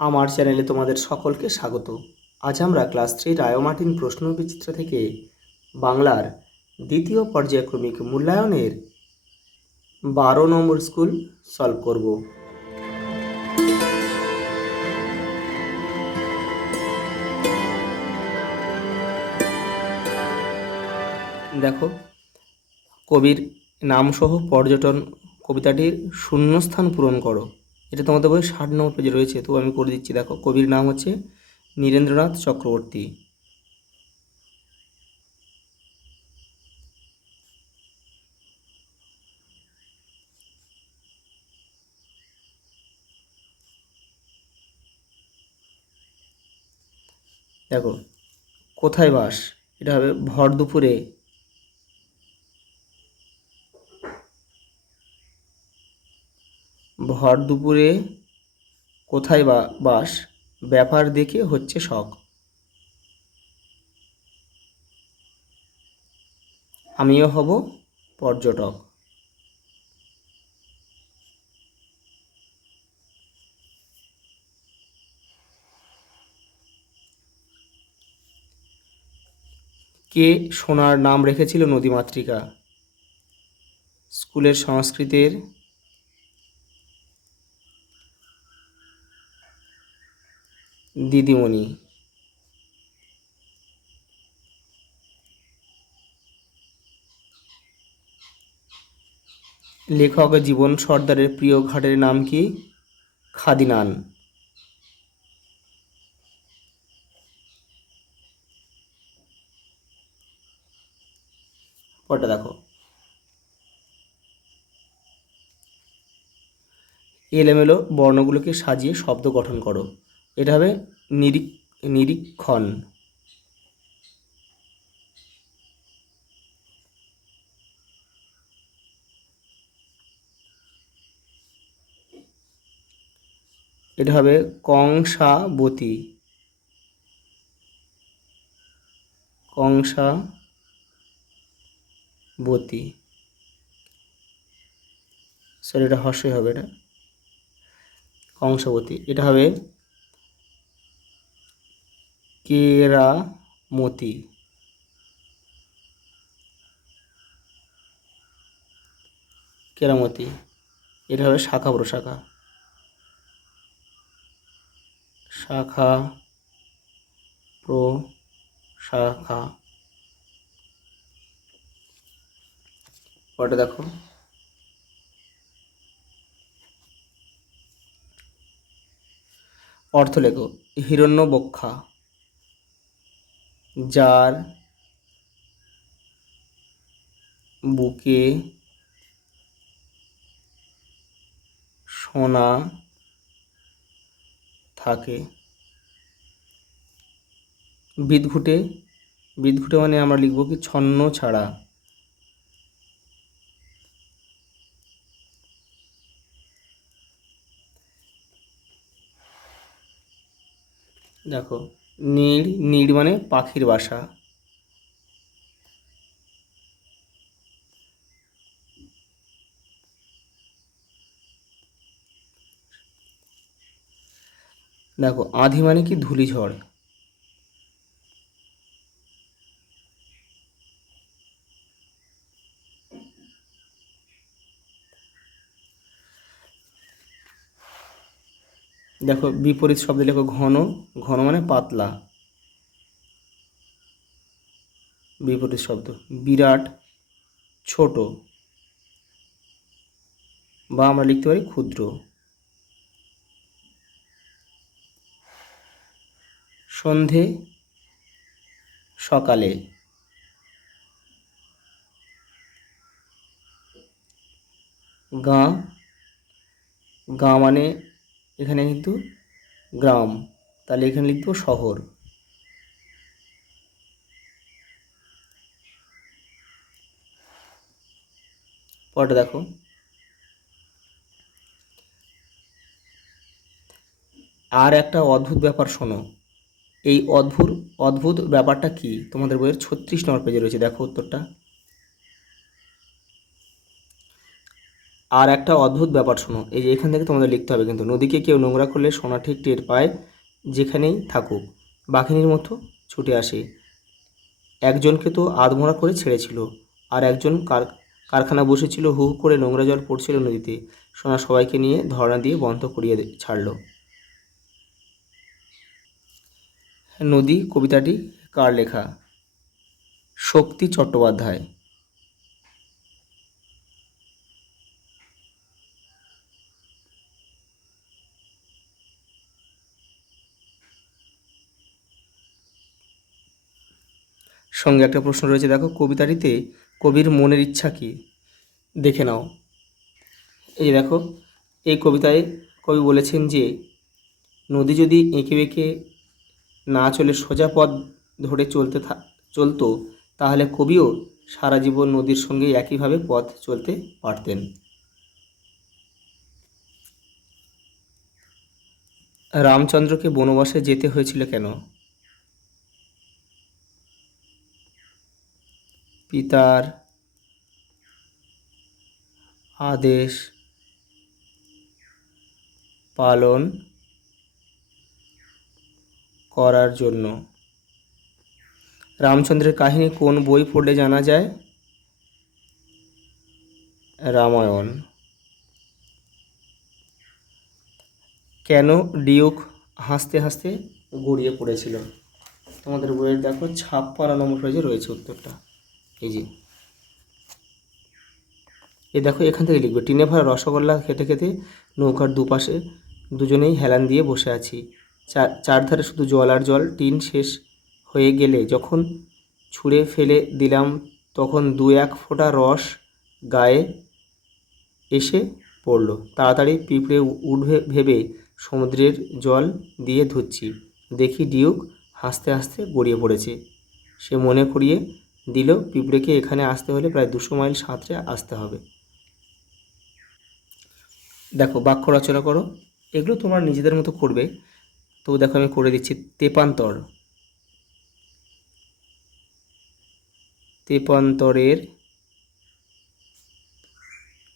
আমার চ্যানেলে তোমাদের সকলকে স্বাগত। আজ আমরা ক্লাস 3 রায়োমার্টিন প্রশ্নবিচিত্র থেকে বাংলার দ্বিতীয় পর্যায়ক্রমিক মূল্যায়নের 12 নম্বর স্কুল সলভ করব। দেখো, কবির নামসহ পর্যটন কবিতাটির শূন্যস্থান পূরণ করো। এটা তোমাদের বই 60 নম্বর পেজে রয়েছে, তো আমি করে দিচ্ছি। দেখো, কবির নাম হচ্ছে নীরেন্দ্রনাথ চক্রবর্তী। দেখো, কোথায় বাস, এটা হবে ভর দুপুরে। ভর দুপুরে কোথায় বাস, ব্যাপার দেখে হচ্ছে শখ। আমিও হব পর্যটক। কে সোনার নাম রেখেছিল নদীমাতৃকা? স্কুলের সংস্কৃতের দিদিমণি। লেখক জীবন সর্দারের প্রিয় ঘাটের নাম কি? খাদিনান। পরটা দেখো, এলোমেলো বর্ণগুলোকে সাজিয়ে শব্দ গঠন করো। এটা হবে নিরীক্ষণ। এটা হবে কংসাবতী। কংসাবতী, স্যার এটা হর্ষই হবে, এটা কংসাবতী। এটা হবে কেরামতি। কেরামতি, এটা হবে শাখা প্রশাখা। শাখা প্রশাখা। পরটা দেখো, অর্থ লেখো। হিরণ্যবক্ষা, যার বুকে সোনা থাকে। বিদঘুটে, বিদঘুটে মানে আমরা লিখব কি ছন্ন ছাড়া। দেখো, নীড় মানে পাখির বাসা। দেখো, আধি মানে কি ধূলিঝড়। দেখো, বিপরীত শব্দে লেখো ঘন। ঘন মানে পাতলা। বিপরীত শব্দ বিরাট, ছোট, বা আমরা লিখতে পারি ক্ষুদ্র। সন্ধে, সকালে। গাঁ, গাঁ মানে এখানে কিন্তু গ্রাম, তাহলে এখানে লিখব শহর। পরটা দেখো, আর একটা অদ্ভুত ব্যাপার শোনো। এই অদ্ভুত ব্যাপারটা কি? তোমাদের বইয়ের 36 নম্বর পেজে রয়েছে, দেখো উত্তরটা। আর একটা অদ্ভুত ব্যাপার শোনো, এই যে এখান থেকে তোমাদের লিখতে হবে কিন্তু, নদীকে কেউ নোংরা করলে সোনা ঠিক টের পায়, যেখানেই থাকুক বাঘিনীর মতো ছুটে আসে। একজনকে তো আধমরা করে ছেড়েছিল, আর একজন কারখানা বসেছিল, হু হু করে নোংরা জল পড়ছিল নদীতে। সোনা সবাইকে নিয়ে ধর্ণা দিয়ে বন্ধ করিয়ে ছাড়লো। নদী কবিতাটি কার লেখা? শক্তি চট্টোপাধ্যায়। সঙ্গে একটা প্রশ্ন রয়েছে, দেখো কবিতাটিতে কবির মনের ইচ্ছা কি, দেখে নাও। এই যে দেখো, এই কবিতায় কবি বলেছেন যে নদী যদি এঁকে বেঁকে না চলে সোজা পথ ধরে চলতো, তাহলে কবিও সারা জীবন নদীর সঙ্গে একইভাবে পথ চলতে পারতেন। রামচন্দ্রকে বনবাসে যেতে হয়েছিল কেন? পিতার আদেশ পালন করার জন্য। রামচন্দ্রের কাহিনী কোন বই পড়লে জানা যায়? রামায়ণ। কেন ডিউক হাসতে হাসতে গড়িয়ে পড়েছিল? তোমাদের বইয়ের দেখো 56 নম্বর পেজে রয়েছে উত্তরটা। এই যে দেখো, এখান থেকে লিখবে, টিনে ভরা রসগোল্লা খেতে খেতে নৌকার দুপাশে দুজনেই হেলান দিয়ে বসে আছি। চারধারে শুধু জল আর জল। টিন শেষ হয়ে গেলে যখন ছুঁড়ে ফেলে দিলাম, তখন 2-1 ফোঁটা রস গায়ে এসে পড়ল। তাড়াতাড়ি পিঁপড়ে উঠবে ভেবে সমুদ্রের জল দিয়ে ধুচ্ছি, দেখি ডিউক হাসতে হাসতে গড়িয়ে পড়েছে। সে মনে করিয়ে দিল পিঁপড়েকে এখানে আসতে হলে প্রায় 200 মাইল সাঁতরে আসতে হবে। দেখো, বাক্য রচনা করো। এগুলো তোমরা নিজেদের মতো করবে, তো দেখো আমি করে দিচ্ছি। তেপান্তর। তেপান্তরের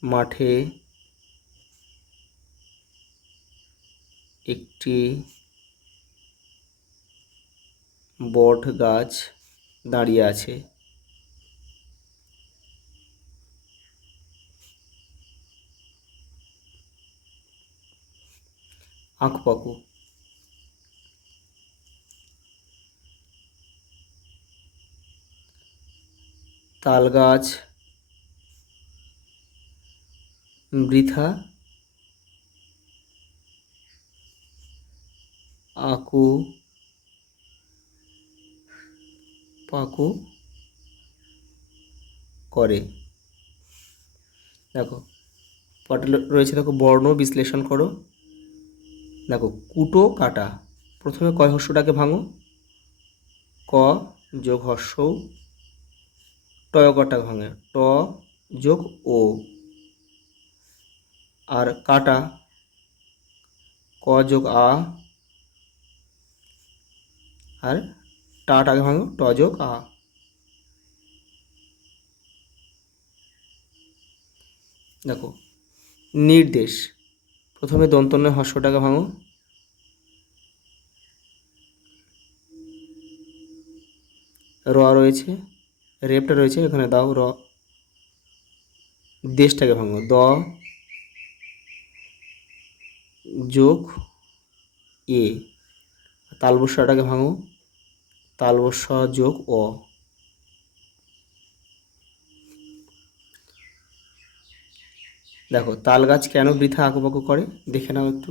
মাঠে একটি বট গাছ দাঁড়িয়ে আছে। আঁকপাকু। তাল গাছ বৃথা আঁকু পাকু করে। দেখো পটে রয়েছে, দেখো বর্ণ বিশ্লেষণ করো। দেখো, কুটো কাটা। প্রথমে কয় হর্ষটাকে ভাঙো, ক যোগ হর্ষ, টয়কটাকে ভাঙে, ট যোগ ও। আর কাটা, ক যোগ আ, আর টাটাকে ভাঙো, ট যোগ আ। দেখো, নির্দেশ। প্রথমে দন্তন্য হর্ষটাকে ভাঙো, র রয়েছে, রেপটা রয়েছে, এখানে দাও র। দেশটাকে ভাঙো, দ যোগ এ। তালবস্যাটাকে ভাঙো, তালবস্যা যোগ অ। দেখো, তাল গাছ কেন বৃথা আঁকুপাকু করে, দেখে নাও একটু।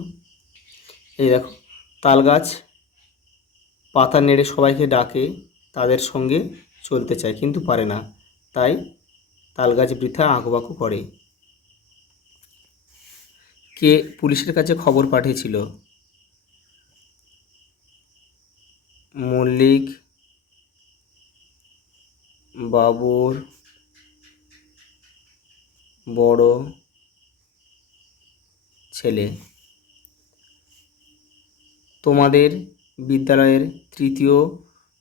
এই দেখো, তাল গাছ পাতা নেড়ে সবাইকে ডাকে, তাদের সঙ্গে চলতে চায় কিন্তু পারে না, তাই তাল গাছ বৃথা আঁকুপাকু করে। কে পুলিশের কাছে খবর পাঠিয়েছিল? মল্লিক বাবুর বড় ছেলে। তোমাদের বিদ্যালয়ের 3য়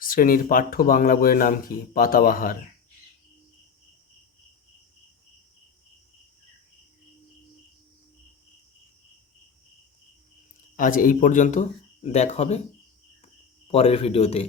শ্রেণীর পাঠ্য বাংলা বইয়ের নাম কি? পাতাবাহার। আজ এই পর্যন্ত, দেখা হবে পরের ভিডিওতে।